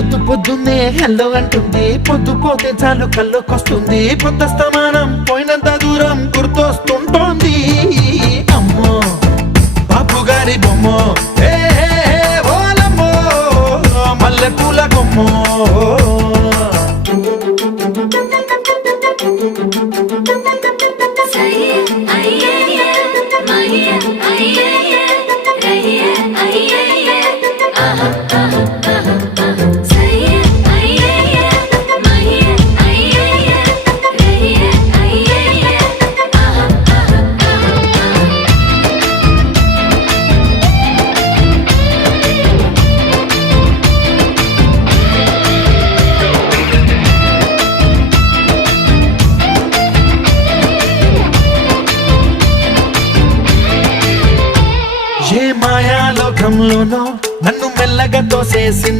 పొద్దున్నే హెల్లో అంటుంది, పొద్దు పోతే చాలు కళ్ళొకొస్తుంది, పొద్దస్తమానం పోయినంత దూరం గుర్తొస్తుంటోంది. అమ్మో బాపు గారి బొమ్మో, ఓలమ్మో మల్లె పూల కొమ్మో. ఏ మాయాలోకంలోనో నన్ను మెల్లగా తోసేసింది.